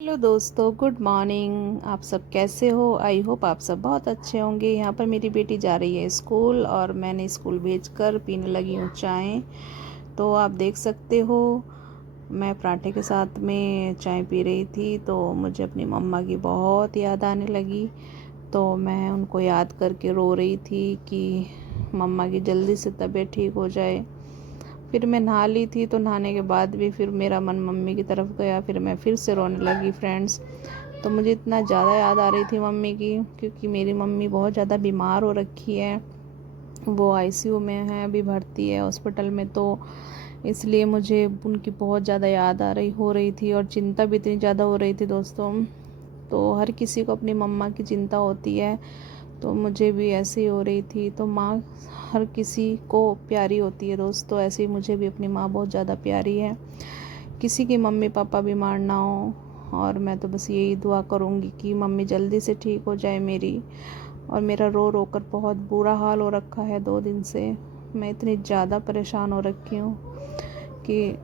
Hello दोस्तों, good morning. आप सब कैसे हो? आई होप आप सब बहुत अच्छे होंगे। यहाँ पर मेरी बेटी जा रही है स्कूल और मैंने स्कूल भेजकर पीने लगी हूँ चाय। तो आप देख सकते हो, मैं पराठे के साथ में चाय पी रही थी तो मुझे अपनी मम्मा की बहुत याद आने लगी। तो मैं उनको याद करके रो रही थी कि मम्मा की जल्दी से तबीयत ठीक हो जाए। फिर मैं नहा ली थी तो नहाने के बाद भी फिर मेरा मन मम्मी की तरफ गया, फिर मैं फिर से रोने लगी फ्रेंड्स। तो मुझे इतना ज़्यादा याद आ रही थी मम्मी की, क्योंकि मेरी मम्मी बहुत ज़्यादा बीमार हो रखी है। वो आईसीयू में है, अभी भर्ती है हॉस्पिटल में। तो इसलिए मुझे उनकी बहुत ज़्यादा याद हो रही थी और चिंता भी इतनी ज़्यादा हो रही थी दोस्तों। तो हर किसी को अपनी मम्मा की चिंता होती है, तो मुझे भी ऐसे ही हो रही थी। तो माँ हर किसी को प्यारी होती है दोस्तों, ऐसे ही मुझे भी अपनी माँ बहुत ज़्यादा प्यारी है। किसी की मम्मी पापा बीमार ना हो, और मैं तो बस यही दुआ करूँगी कि मम्मी जल्दी से ठीक हो जाए मेरी। और मेरा रो रो कर बहुत बुरा हाल हो रखा है 2 दिन से। मैं इतनी ज़्यादा परेशान हो रखी हूँ कि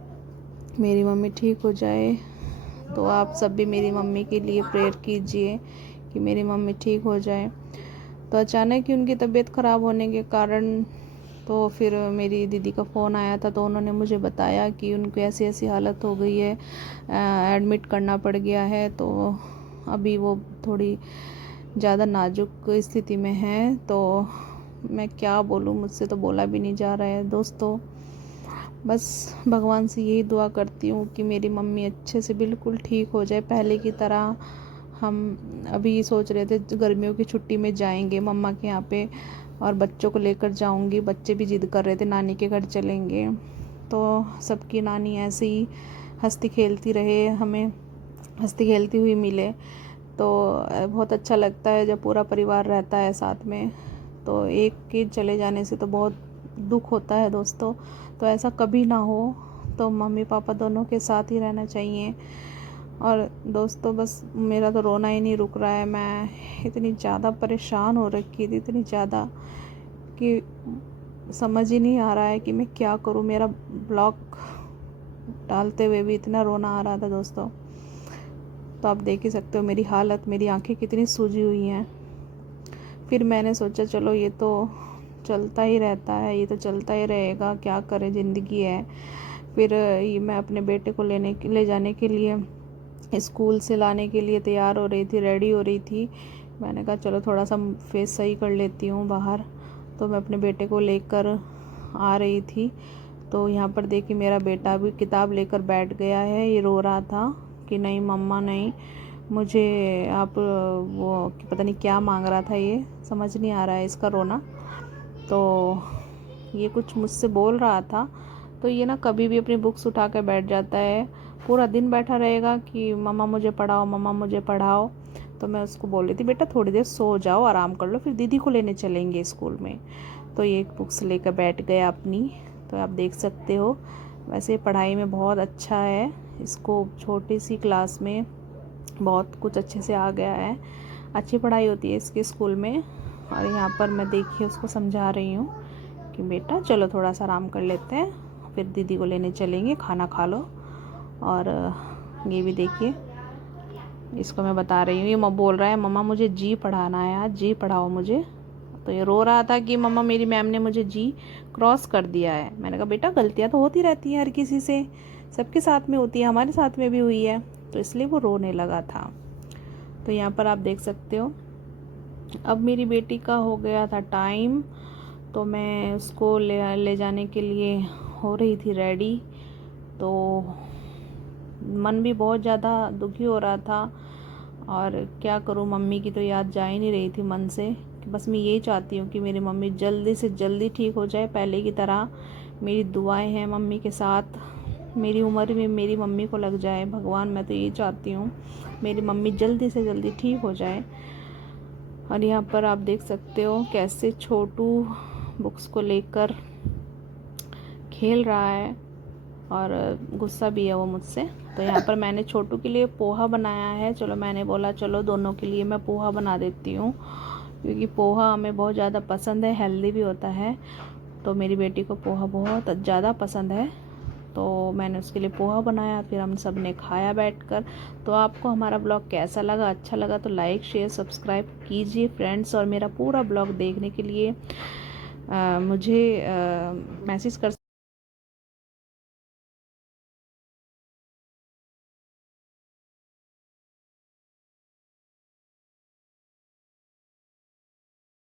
मेरी मम्मी ठीक हो जाए। तो आप सब भी मेरी मम्मी के लिए प्रेयर कीजिए कि मेरी मम्मी ठीक हो जाए। तो अचानक ही उनकी तबीयत ख़राब होने के कारण तो फिर मेरी दीदी का फ़ोन आया था, तो उन्होंने मुझे बताया कि उनकी ऐसी ऐसी हालत हो गई है, एडमिट करना पड़ गया है। तो अभी वो थोड़ी ज़्यादा नाजुक स्थिति में है। तो मैं क्या बोलूँ, मुझसे तो बोला भी नहीं जा रहा है दोस्तों। बस भगवान से यही दुआ करती हूँ कि मेरी मम्मी अच्छे से बिल्कुल ठीक हो जाए, पहले की तरह। हम अभी सोच रहे थे गर्मियों की छुट्टी में जाएंगे मम्मा के यहाँ पे, और बच्चों को लेकर जाऊंगी। बच्चे भी जिद कर रहे थे नानी के घर चलेंगे। तो सबकी नानी ऐसे ही हंसती खेलती रहे, हमें हंसती खेलती हुई मिले। तो बहुत अच्छा लगता है जब पूरा परिवार रहता है साथ में। तो एक के चले जाने से तो बहुत दुख होता है दोस्तों। तो ऐसा कभी ना हो, तो मम्मी पापा दोनों के साथ ही रहना चाहिए। और दोस्तों बस मेरा तो रोना ही नहीं रुक रहा है। मैं इतनी ज़्यादा परेशान हो रखी थी, इतनी ज़्यादा कि समझ ही नहीं आ रहा है कि मैं क्या करूं। मेरा ब्लॉग डालते हुए भी इतना रोना आ रहा था दोस्तों। तो आप देख ही सकते हो मेरी हालत, मेरी आंखें कितनी सूजी हुई हैं। फिर मैंने सोचा चलो ये तो चलता ही रहता है, ये तो चलता ही रहेगा, क्या करें, ज़िंदगी है। फिर ये मैं अपने बेटे को ले जाने के लिए स्कूल से लाने के लिए तैयार हो रही थी, रेडी हो रही थी। मैंने कहा चलो थोड़ा सा फेस सही कर लेती हूँ बाहर। तो मैं अपने बेटे को लेकर आ रही थी। तो यहाँ पर देखिए मेरा बेटा भी किताब लेकर बैठ गया है। ये रो रहा था कि नहीं मम्मा नहीं, मुझे आप वो पता नहीं क्या मांग रहा था, ये समझ नहीं आ रहा है इसका रोना। तो ये कुछ मुझसे बोल रहा था। तो ये ना कभी भी अपनी बुक्स उठा कर बैठ जाता है, पूरा दिन बैठा रहेगा कि मम्मा मुझे पढ़ाओ, मम्मा मुझे पढ़ाओ। तो मैं उसको बोल रही थी बेटा थोड़ी देर सो जाओ, आराम कर लो, फिर दीदी को लेने चलेंगे स्कूल में। तो ये बुक्स लेकर बैठ गया अपनी। तो आप देख सकते हो, वैसे पढ़ाई में बहुत अच्छा है, इसको छोटी सी क्लास में बहुत कुछ अच्छे से आ गया है। अच्छी पढ़ाई होती है इसके स्कूल में। और यहाँ पर मैं देखिए उसको समझा रही हूँ कि बेटा चलो थोड़ा सा आराम कर लेते हैं, फिर दीदी को लेने चलेंगे, खाना खा लो। और ये भी देखिए इसको मैं बता रही हूँ, ये बोल रहा है मम्मा मुझे जी पढ़ाना है, आज जी पढ़ाओ मुझे। तो ये रो रहा था कि मम्मा मेरी मैम ने मुझे जी क्रॉस कर दिया है। मैंने कहा बेटा गलतियाँ तो होती रहती हैं हर किसी से, सबके साथ में होती है, हमारे साथ में भी हुई है। तो इसलिए वो रोने लगा था। तो यहाँ पर आप देख सकते हो, अब मेरी बेटी का हो गया था टाइम। तो मैं उसको ले जाने के लिए हो रही थी रेडी। तो मन भी बहुत ज़्यादा दुखी हो रहा था। और क्या करूं, मम्मी की तो याद जा ही नहीं रही थी मन से। कि बस मैं यही चाहती हूँ कि मेरी मम्मी जल्दी से जल्दी ठीक हो जाए पहले की तरह। मेरी दुआएं हैं मम्मी के साथ, मेरी उम्र में मेरी मम्मी को लग जाए। भगवान मैं तो यही चाहती हूँ मेरी मम्मी जल्दी से जल्दी ठीक हो जाए। और यहाँ पर आप देख सकते हो कैसे छोटू बुक्स को लेकर खेल रहा है, और गुस्सा भी है वो मुझसे। तो यहाँ पर मैंने छोटू के लिए पोहा बनाया है। चलो मैंने बोला चलो दोनों के लिए मैं पोहा बना देती हूँ, क्योंकि पोहा हमें बहुत ज़्यादा पसंद है, हेल्दी भी होता है। तो मेरी बेटी को पोहा बहुत ज़्यादा पसंद है। तो मैंने उसके लिए पोहा बनाया, फिर हम सब ने खाया बैठकर। तो आपको हमारा ब्लॉग कैसा लगा? अच्छा लगा तो लाइक शेयर सब्सक्राइब कीजिए फ्रेंड्स, और मेरा पूरा ब्लॉग देखने के लिए मुझे मैसेज कर